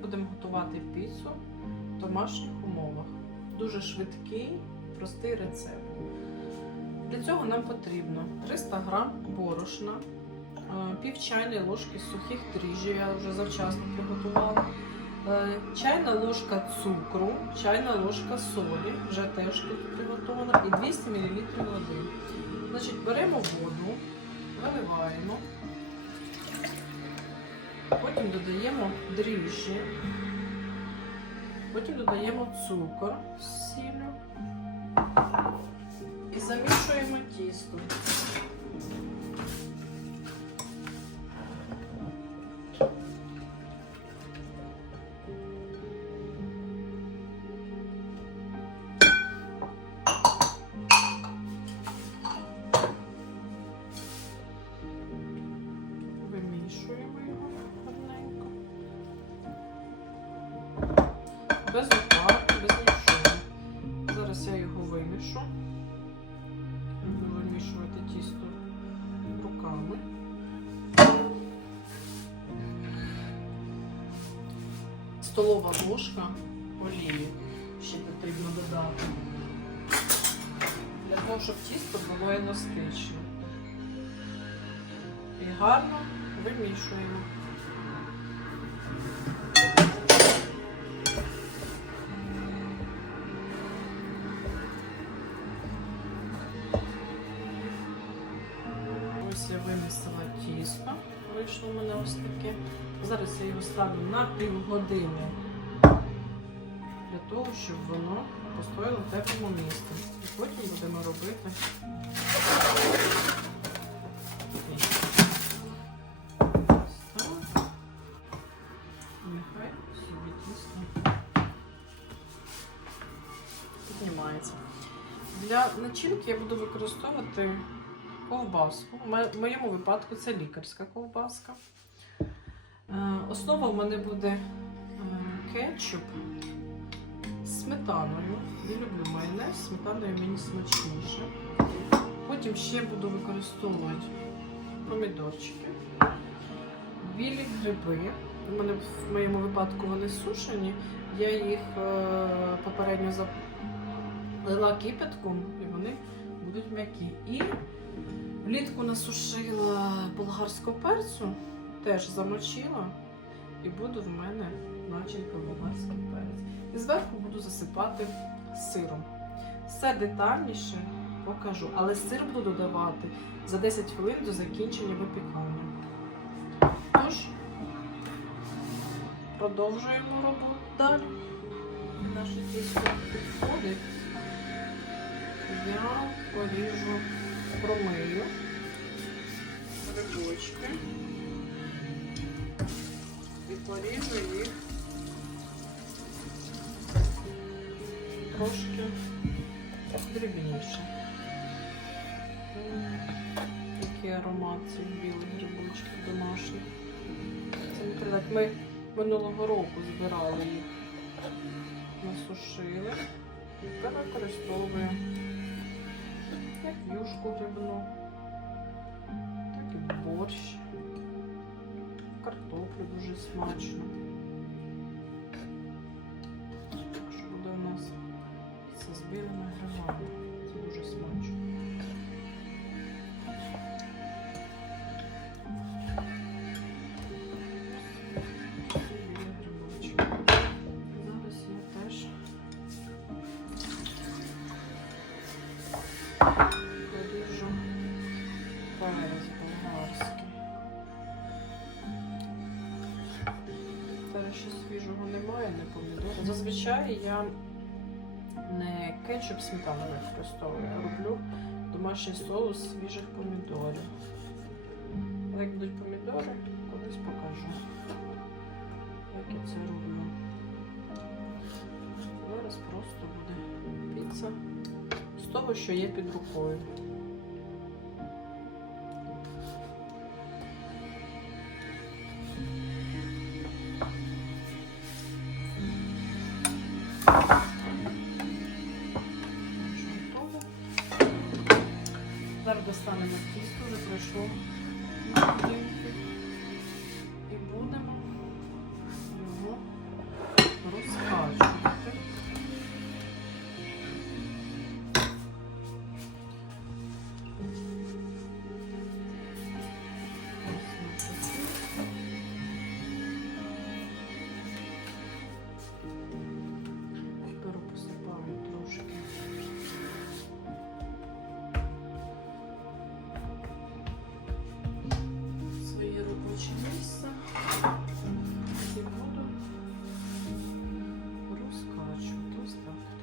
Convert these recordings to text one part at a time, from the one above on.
Будемо готувати піцу в домашніх умовах. Дуже швидкий, простий рецепт. Для цього нам потрібно 300 г борошна, е, пів чайної ложки сухих дріжджів, я вже завчасно приготувала, е, чайна ложка цукру, чайна ложка солі, вже теж тут приготована, і 200 мл води. Значить, беремо воду, виливаємо, потім додаємо дріжджі, потім додаємо цукор з сіллю і замішуємо тісто. Зараз я його вимішу. Буду вимішувати тісто руками. Столова ложка олії ще потрібно додати. Для того, щоб тісто було еластичне. І гарно вимішуємо. Ось. Зараз я його ставлю на півгодини для того, щоб воно постояло в теплому місці. І потім будемо робити. Нехай собі тісто піднімається. Для начинки я буду використовувати ковбаску. В моєму випадку це лікарська ковбаска. Е, Основа в мене буде е, кетчуп з сметаною. Я люблю майонез, сметаною мені смачніше. Потім ще буду використовувати помідорчики, білі гриби. У мене в моєму випадку вони сушені. Я їх е, попередньо залила кипятком і вони будуть м'які. І влітку насушила болгарського перцю, теж замочила, і буде в мене начинка болгарський перець. І зверху буду засипати сиром. Все детальніше покажу, але сир буду додавати за 10 хвилин до закінчення випікання. Тож, продовжуємо роботу далі. Наше тісто підходить. Я поріжу промию грибочки і поріжу їх трошки дрібніше. М, Який аромат цих білих грибочків домашніх. Це передать. Ми минулого року збирали їх, насушили та використовуємо як юшку грибну, так і борщ. Картоплю дуже смачно. Так що буде у нас все з білими грибами. Зараз свіжого немає, не помідору. Зазвичай я не кетчуп сметану використовую, а роблю домашній соус свіжих помідорів. Але як будуть помідори, колись покажу, як я це роблю. Зараз просто буде піца з того, що є під рукою.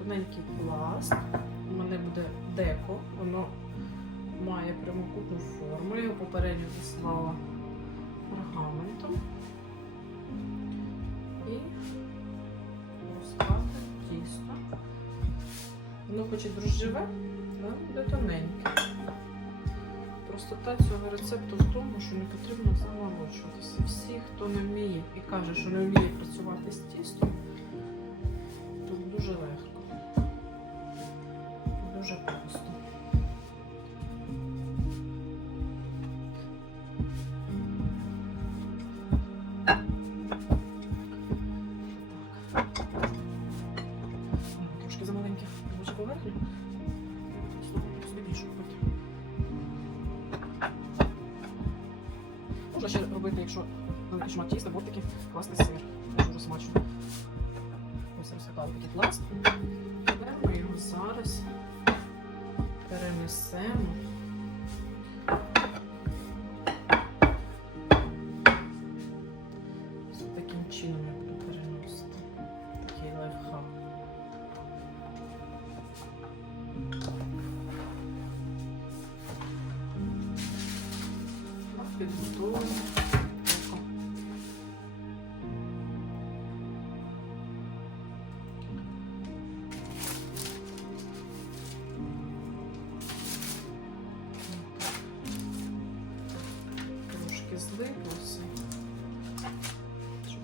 Тоненький пласт. У мене буде деко, воно має прямокутну форму. Я його попередньо заслала пергаментом. І розкладаю тісто. Воно хоч і дрожжеве, але буде тоненьке. Простота цього рецепту в тому, що не потрібно заморочуватися. Всі, хто не вміє і каже, що не вміє працювати з тістом, якщо великий шмат тіста, був такий класний сир.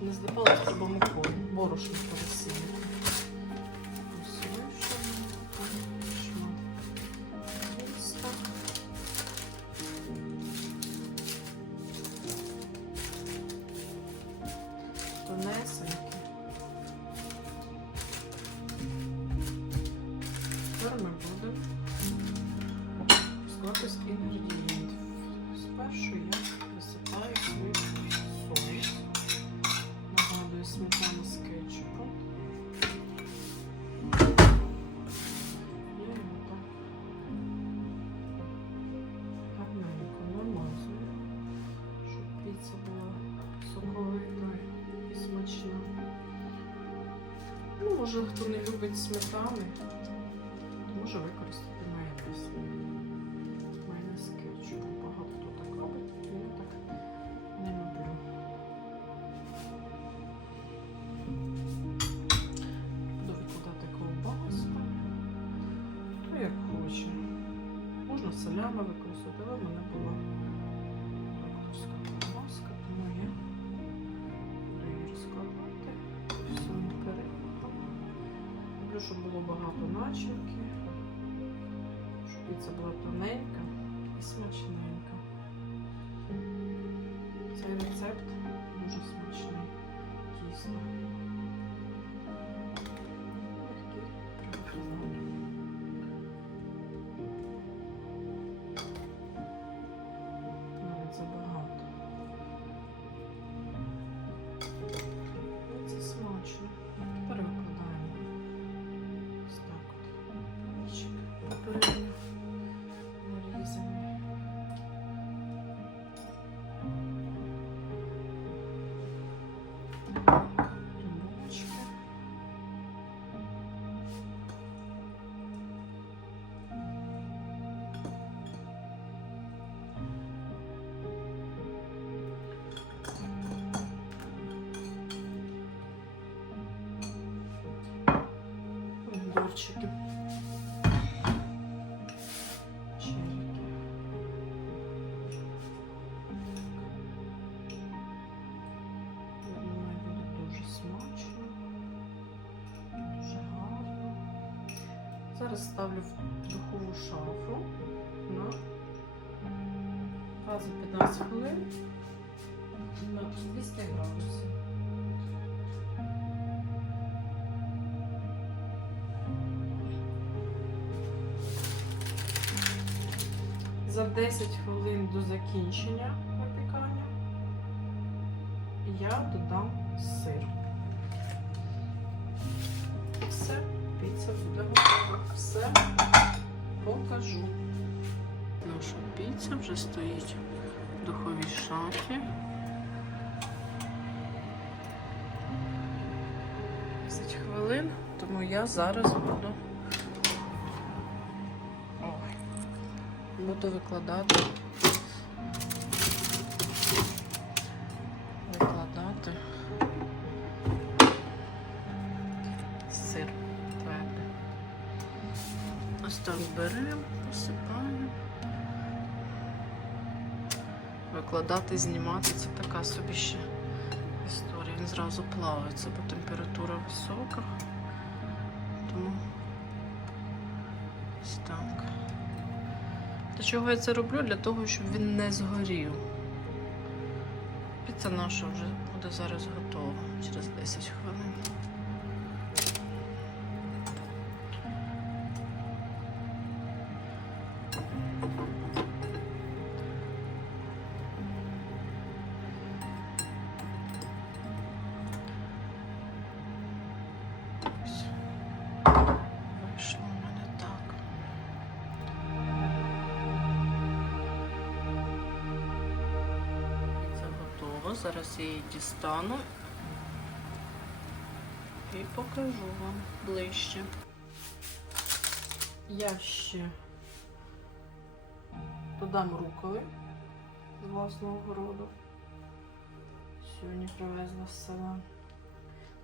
Не злипалося, треба мукою. Борошно пересіяти. Може, хто не любить сметани, то може використати майонез. Майонез з. Багато хто так робить, я так не люблю. Буду викладати ковбаску. Хто як хоче. Можна солями використати, але в мене була піца була тоненька і смачненька. Цей рецепт дуже смачний, дійсно. Гарно. Зараз ставлю в духову шафу на 20-15 хвилин на 200 градусів. 10 хвилин до закінчення випікання я додам сир. Все, піца буде готова. Все покажу. Наша піца вже стоїть в духовій шафі. 10 хвилин. хвилин, тому я зараз буду. Буду викладати. Викладати сир твердий. Ось так беремо, посипаємо. Викладати, знімати це така собі ще історія. Він зразу плавиться, бо температура висока. Тому ось так. Для чого я це роблю? Для того, щоб він не згорів. Піца наша вже буде зараз готова через 10 хвилин. Зараз я її дістану і покажу вам ближче. Я ще додам руколи з власного городу. Сьогодні привезла з села.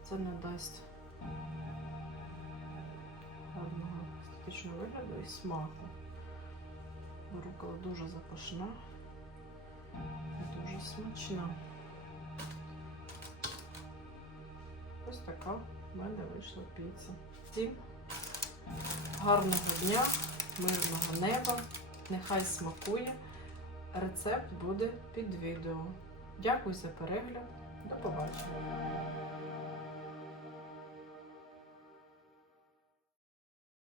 Це надасть гарного естетичного вигляду і смаку. Бо рукола дуже запашна і дуже смачна. Ось така в мене вийшла піца. Всім гарного дня, мирного неба. Нехай смакує. Рецепт буде під відео. Дякую за перегляд. До побачення.